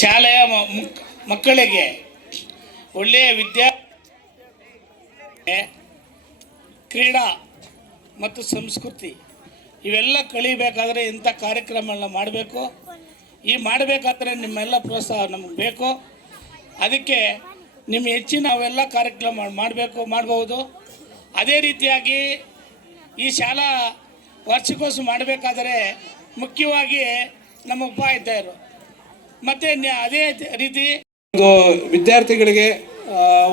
ಶಾಲೆಯ ಮಕ್ಕಳಿಗೆ ಒಳ್ಳೆಯ ವಿದ್ಯಾ ಕ್ರೀಡಾ ಮತ್ತು ಸಂಸ್ಕೃತಿ ಇವೆಲ್ಲ ಕಳಿಬೇಕಾದರೆ ಇಂಥ ಕಾರ್ಯಕ್ರಮಗಳನ್ನ ಮಾಡಬೇಕು. ಈ ಮಾಡಬೇಕಾದ್ರೆ ನಿಮ್ಮೆಲ್ಲ ಪ್ರೋತ್ಸಾಹ ನಮಗೆ ಬೇಕು. ಅದಕ್ಕೆ ನಿಮ್ಮ ಹೆಚ್ಚಿನ ಅವೆಲ್ಲ ಕಾರ್ಯಕ್ರಮ ಮಾಡಬೇಕು ಮಾಡಬಹುದು ಅದೇ ರೀತಿಯಾಗಿ ಈ ಶಾಲಾ ವಾರ್ಷಿಕೋತ್ಸವ ಮಾಡಬೇಕಾದರೆ ಮುಖ್ಯವಾಗಿ ನಮ್ಮ ಉಪಾಧ್ಯಾಯರು ಮತ್ತು ಅದೇ ರೀತಿ ವಿದ್ಯಾರ್ಥಿಗಳಿಗೆ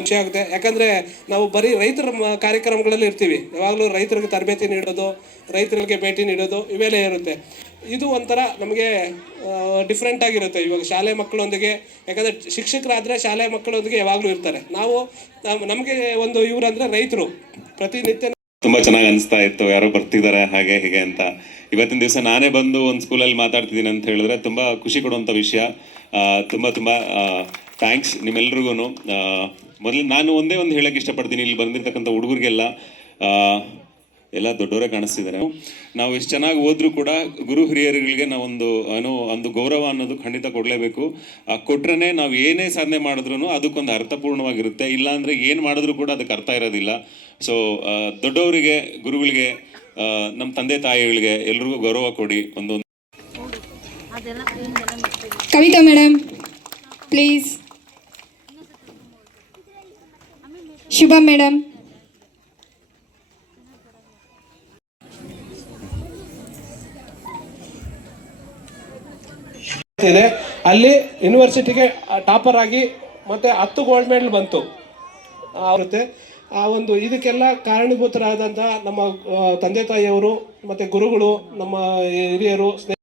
ವಿಷಯ ಆಗುತ್ತೆ. ಯಾಕಂದ್ರೆ ನಾವು ಬರೀ ರೈತರ ಕಾರ್ಯಕ್ರಮಗಳಲ್ಲಿ ಇರ್ತೀವಿ. ಯಾವಾಗಲೂ ರೈತರಿಗೆ ತರಬೇತಿ ನೀಡೋದು, ರೈತರಿಗೆ ಭೇಟಿ ನೀಡೋದು, ಇವೆಲ್ಲ ಇರುತ್ತೆ. ಇದು ಒಂಥರ ನಮಗೆ ಡಿಫ್ರೆಂಟ್ ಆಗಿರುತ್ತೆ ಇವಾಗ ಶಾಲೆ ಮಕ್ಕಳೊಂದಿಗೆ. ಯಾಕಂದ್ರೆ ಶಿಕ್ಷಕರಾದ್ರೆ ಶಾಲೆ ಮಕ್ಕಳೊಂದಿಗೆ ಯಾವಾಗಲೂ ಇರ್ತಾರೆ. ನಾವು, ನಮ್- ನಮಗೆ ಒಂದು ಇವರಂದ್ರೆ ರೈತರು. ಪ್ರತಿನಿತ್ಯ ತುಂಬಾ ಚೆನ್ನಾಗಿ ಅನಿಸ್ತಾ ಇತ್ತು, ಯಾರೋ ಬರ್ತಿದ್ದಾರೆ ಹಾಗೆ ಹೀಗೆ ಅಂತ. ಇವತ್ತಿನ ದಿವಸ ನಾನೇ ಬಂದು ಒಂದು ಸ್ಕೂಲಲ್ಲಿ ಮಾತಾಡ್ತಿದ್ದೀನಿ ಅಂತ ಹೇಳಿದ್ರೆ ತುಂಬಾ ಖುಷಿ ಕೊಡುವಂಥ ವಿಷಯ. ತುಂಬಾ ತುಂಬಾ ಥ್ಯಾಂಕ್ಸ್ ನಿಮ್ಮೆಲ್ರಿಗೂ ಮೊದಲು ನಾನು ಒಂದೇ ಒಂದು ಹೇಳಕ್ಕೆ ಇಷ್ಟಪಡ್ತೀನಿ, ಇಲ್ಲಿ ಬಂದಿರತಕ್ಕಂಥ ಹುಡುಗರಿಗೆಲ್ಲ. ಎಲ್ಲ ದೊಡ್ಡವರೇ ಕಾಣಿಸ್ತಿದ್ದಾರೆ. ನಾವು ಎಷ್ಟು ಚೆನ್ನಾಗಿ ಹೋದ್ರು ಕೂಡ ಗುರು ಹಿರಿಯರುಗಳಿಗೆ ನಾವೊಂದು ಏನೋ, ಒಂದು ಗೌರವ ಅನ್ನೋದು ಖಂಡಿತ ಕೊಡಲೇಬೇಕು. ಕೊಟ್ರೇ ನಾವು ಏನೇ ಸಾಧನೆ ಮಾಡಿದ್ರು ಅದಕ್ಕೊಂದು ಅರ್ಥಪೂರ್ಣವಾಗಿರುತ್ತೆ. ಇಲ್ಲಾಂದ್ರೆ ಏನು ಮಾಡಿದ್ರು ಕೂಡ ಅದಕ್ಕೆ ಅರ್ಥ ಇರೋದಿಲ್ಲ. ಸೊ ದೊಡ್ಡವರಿಗೆ, ಗುರುಗಳಿಗೆ ನಮ್ಮ ತಂದೆ ತಾಯಿಗಳಿಗೆ ಎಲ್ರಿಗೂ ಗೌರವ ಕೊಡಿ ಒಂದು Kavita madam please Shubha madam ಅಲ್ಲಿ ಯೂನಿವರ್ಸಿಟಿಗೆ ಟಾಪರ್ ಆಗಿ ಮತ್ತೆ ಹತ್ತು ಗೋಲ್ಡ್ ಮೆಡಲ್ ಬಂತು. ಆಗುತ್ತೆ ಆ ಒಂದು ಇದಕ್ಕೆಲ್ಲ ಕಾರಣೀಭೂತರಾದಂಥ ನಮ್ಮ ತಂದೆ ತಾಯಿಯವರು ಮತ್ತೆ ಗುರುಗಳು, ನಮ್ಮ ಹಿರಿಯರು